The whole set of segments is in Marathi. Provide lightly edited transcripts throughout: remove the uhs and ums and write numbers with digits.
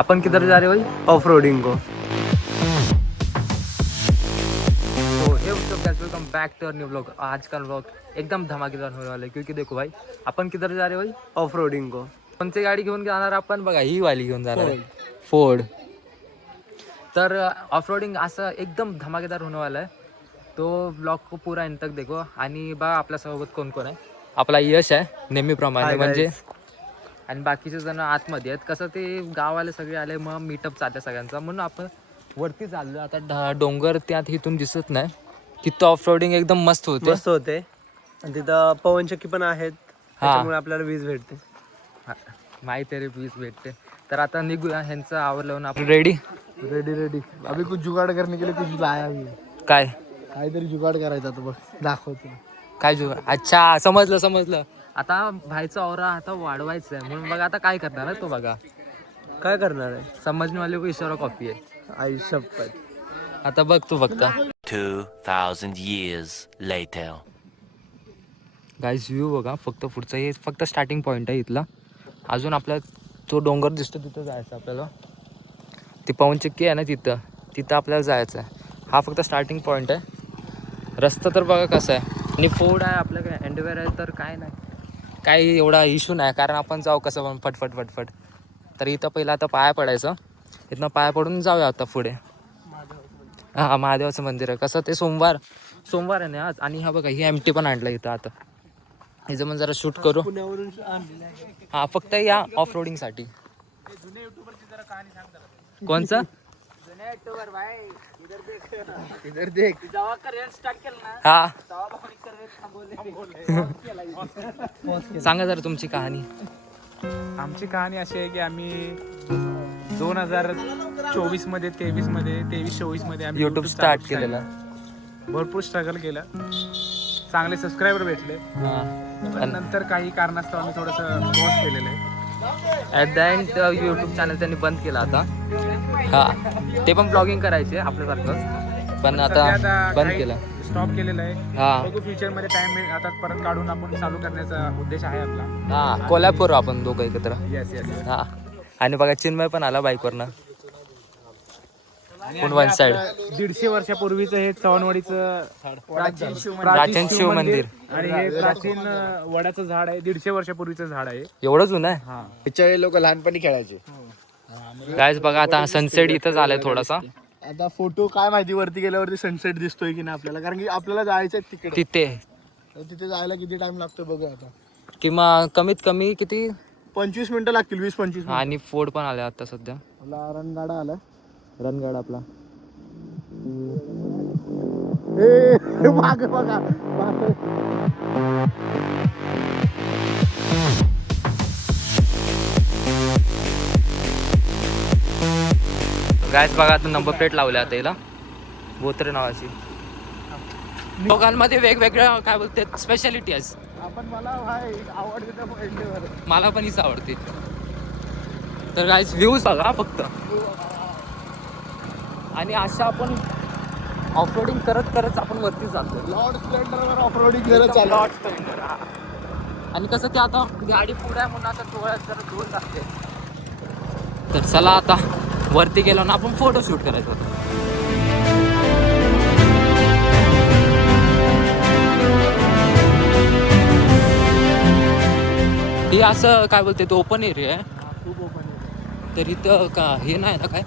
अपन किधर जा रहे हो भाई? ऑफ रोडिंग को। तो hey welcome back to new vlog. आज का व्लॉग एकदम धमाकेदार होने वाला है, क्योंकि देखो भाई अपन किधर जा रहे हो भाई? ऑफ रोडिंग को। कोणती गाडी घेऊन जाणार आपण? बघा ही वाली घेऊन जाणार आहे, फोर्ड। तर ऑफ रोडिंग असं एकदम धमाकेदार होने वाला है, तो ब्लॉग को पूरा एंड तक देखो। आणि बघा आपल्यासोबत कोण कोण आहे. आपला यश आहे नेहमीप्रमाणे, Hi म्हणजे guys. आणि बाकीचे जण आतमध्ये आहेत. कसं ते गावाले सगळे आले, मग मीटअप चालते सगळ्यांचा, म्हणून आपण वरती चाललो आता. डोंगर त्यात इथून दिसत नाही. तिथं ऑफ रोडिंग एकदम मस्त होते. मस्त होते आणि तिथं पवनचक्की पण आहेत, त्याच्यामुळे आपल्याला वीज भेटते. माहिती आहे रे, वीज भेटते. तर आता निघूया, ह्यांचं आवरलं. आपण रेडी रेडी अभी कुछ जुगाड़ करने के लिए कुछ लाया भी है. काय काहीतरी जुगाड करायचा तर बघ दाखवतो. काय जुगाड? अच्छा, समजलं. आता भाईचा औरा आता वाढवायचा आहे, म्हणून बघा आता काय करणार आहे तो. बघा काय करणार आहे? समजणे वाले को इशारा कॉफी आहे. आई शपथ. आता बघ तू फक्त 2000 years later. गाईज व्ह्यू बघा फक्त पुढचा. हे फक्त स्टार्टिंग पॉईंट आहे इथला. अजून आपला जो डोंगर दिसतो तिथं जायचं आपल्याला. ती पवनचक्की आहे ना, तिथं आपल्याला जायचं आहे. हा फक्त स्टार्टिंग पॉईंट आहे. रस्ता तर बघा कसा आहे. आणि फोर्ड आहे आपल्याकडे, एंडवेअर आहे, तर काय नाही, काही एवढा इश्यू नाही. कारण आपण जाऊ कसं पण फटफट. तर इथं पहिलं आता पाया पडायचं. इथनं पाया पडून जाऊया आता पुढे. हां, महादेवाचं मंदिर आहे. कसं ते सोमवार आहे ना आज. आणि हा बघा ही एमटी पण आणलं इथं आता. हिचं पण जरा शूट करू. पुण्यावरून आणलेलं आहे. हा फक्त या ऑफ रोडिंगसाठी. कोणचं? इधर देख. हा सांगा जरा तुमची कहाणी. आमची कहाणी अशी आहे की आम्ही 2024 मध्ये 23-24 मध्ये आम्ही युट्यूब स्टार्ट केलेलं. भरपूर स्ट्रगल केलं, चांगले सबस्क्रायबर भेटले. पण नंतर काही कारणास्तव आम्ही थोडंसं पॉज केलेलं आहे. At the end YouTube channel त्यांनी बंद केला आता. हा ते पण ब्लॉगिंग करायचे आपल्यासारखंच, पण आता बंद केलं, स्टॉप केलेलं आहे. हा बघू फ्युचर मध्ये टाइम आता परत काढून आपण चालू करण्याचा उद्देश आहे आपला. हा कोलॅब करू आपण दोघं एकत्र. येस. हा आणि बघा चिन्मय पण आला बाईकवरनं. पण वन साइड 150 वर्षापूर्वीचं हे चव्हाणवाडीचं प्राचीन शिव मंदिर. आणि हे प्राचीन वडाचं झाड आहे. 150 वर्षापूर्वीचं झाड आहे. एवढं जुनं आहे. हा, त्याच्या लोक लहानपणी खेळायचे. गाईज बघा आता सनसेट इथं झालाय थोडासा. आता फोटो काय माहिती वरती गेल्यावरती सनसेट दिसतोय की नाही आपल्याला, कारण की आपल्याला जायचं आहे तिकडे. तिथे जायला किती टाइम लागतो बघू आता. किंवा कमीत कमी किती 25 मिनिटं लागतील, 20-25. आणि फोर्ड पण आले आता सध्या. आपला रणगाडा आला. रणगाड आपला. माग बघा. गायच बघा आता नंबर प्लेट लावल्या आता याला, बोत्रे नावाची. दोघांमध्ये वेगवेगळ्या काय बोलते स्पेशालिटी आहे. आपण मला आवडते, मला पण हीच आवडते. तर गायच व्ह्यूज बघा फक्त. आणि अशा आपण ऑफरोडिंग करत आपण वरती जातो. लॉर्ड स्प्लेंडरवर ऑफरोडिंग करत चालू. Lord Splendor. आणि कसं ते आता गाडी पुढे आहे म्हणून आता डोळ्यात जरा दूर लागते. तर चला आता वरती गेलो ना आपण फोटो शूट करायचं होतं. ही असं काय बोलते ते ओपन एरिया आहे. खूप ओपन आहे. तर इथं का हे नाही ना काय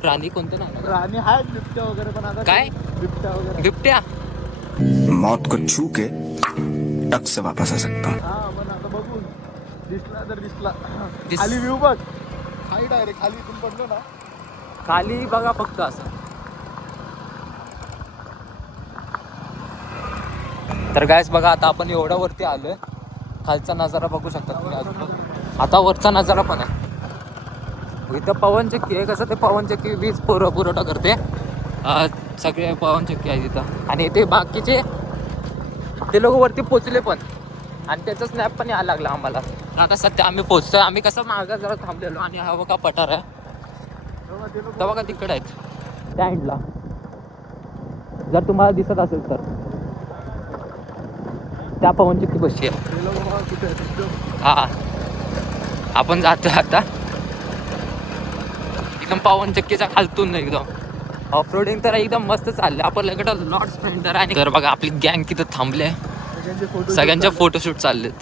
प्राणी कोणतं नाही ना? आणि आहेत बिबट्या वगैरे पण. आता काय बिबट्या वगैरे. बिबट्या मौत को छू के टक से वापस आ सकता हूँ. हा पण आता बघू, दिसला तर दिसला. दिस- खाली व्ह्यू बघ. खाली डायरेक्ट खाली इथून पडलो ना. खाली बघा फक्त असं. तर गायस बघा आता आपण एवढ्या वरती आलोय. खालचा नजारा बघू शकता तुम्ही अजून. आता वरचा नजारा पण आहे. इथं पवनचक्की आहे. कसं ते पवनचक्की वीज पुरवठा करते. सगळे पवनचक्की आहे तिथं. आणि ते बाकीचे ते लोक वरती पोचले पण, आणि त्याचा स्नॅप पण यायला लागला आम्हाला. आता सध्या आम्ही पोचतोय. आम्ही कसं मागं जरा थांबलेलो. आणि हा बघा पठार आहे. तर बघा तिकडे आहेत त्या एंडला, जर तुम्हाला दिसत असेल तर त्या पवनचक्की बसली आहे. हा आपण जातोय आता एकदम पवनचक्कीच्या खालतून एकदम ऑफरोडिंग तर एकदम मस्त चाललंय. आपल्याकडं लॉर्ड स्प्लेंडर आणि तर बघा आपली गँग तिथं थांबले. सगळ्यांच्या फोटोशूट चाललेत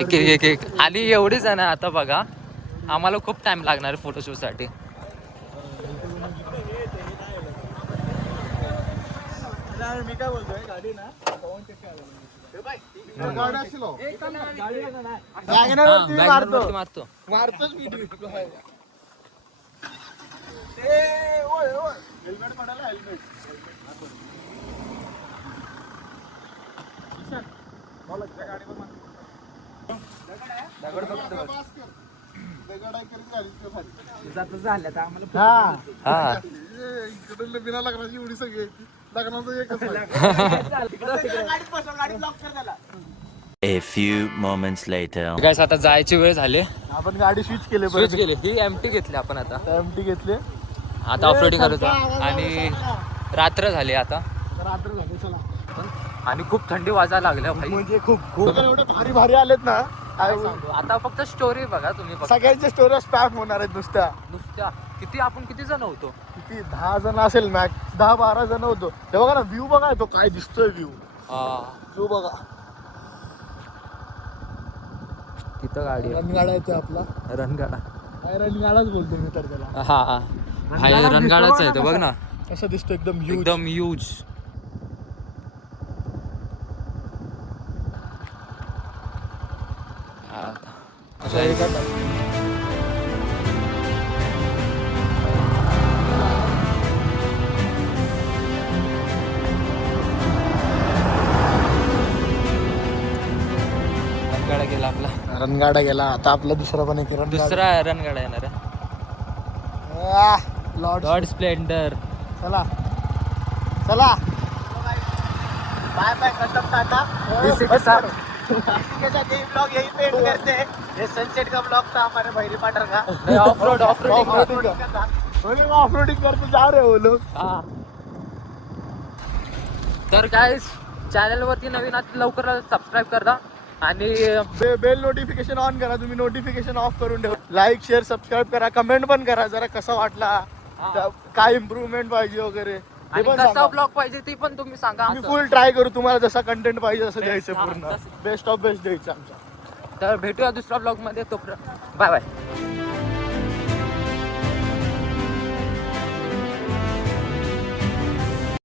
एक आणि एवढीच आहे ना. आता बघा आम्हाला खूप टाइम लागणार आहे फोटोशूट साठी. मी काय बोलतोय गाडी ना मारतो मारतोच मी हेल्मेट पडायला हेल्मेट बिना लग्नाची एवढी सगळी लग्नाचं एकच A few moments later. Guys आता जायची वेळ झाली. आपण गाडी स्विच केली स्विच केली. ही एमटी घेतली आपण आता. एमटी घेतले आता ऑफरोडिंग करत आणि रात्र झाली आता रात्र झाली. चला आणि खूप थंडी वाजायला लागल्या भाई. म्हणजे खूप खूप एवढे भारी भारी आलेत ना. काय सांगू, आता फक्त स्टोरी बघा तुम्ही फक्त. सगळ्यांच्या स्टोऱ्या स्पॅम होणार आहेत नुसत्या. नुसत्या आपण किती जण होतो. किती 10 जण असेल मॅक्स 10-12 जण होतो. हे बघा ना व्ह्यू बघा तो काय दिसतोय व्ह्यू. व्ह्यू बघा तिथं गाडी आहे. रणगाडा येतोय आपला. रणगाडा काय रणगाडाच बोलतो मी तर त्याला. हा भाई रणगाडाच आहे तो बघ ना. कसं दिसतो एकदम huge. एकदम ह्यूज. असं हे करतात. रणगाडा गेला आपला. रणगाडा गेला. आता आपला दुसरा पण एक दुसरा रणगाडा येणार आहे. Lord Splendor. चला चला बाय बाय खत्म टाटा. इसी के साथ ये ब्लॉग यहीं पे एंड करते हैं. ये सनसेट का ब्लॉग था हमारे भैरी पाटर का. ऑफरोडिंग करते जा रहे हो लोग. तर गाइस चॅनल वरती नवीन आता लवकर सबस्क्राईब करा आणि बेल नोटिफिकेशन ऑन करा. तुम्ही नोटिफिकेशन ऑफ करून ठेवा. लाईक शेअर सबस्क्राईब करा. कमेंट पण करा जरा कसा वाटला, काय इम्प्रूव्हमेंट पाहिजे वगैरे ते पण कसा सांगा. ब्लॉग पाहिजे ते पण तुम्ही सांगा. आम्ही फुल ट्राय करू. तुम्हाला जसा कंटेंट पाहिजे असं द्यायचं. पूर्ण बेस्ट ऑफ बेस्ट द्यायचं आमचा. तर भेटूया दुसऱ्या ब्लॉग मध्ये. तो बाय बाय.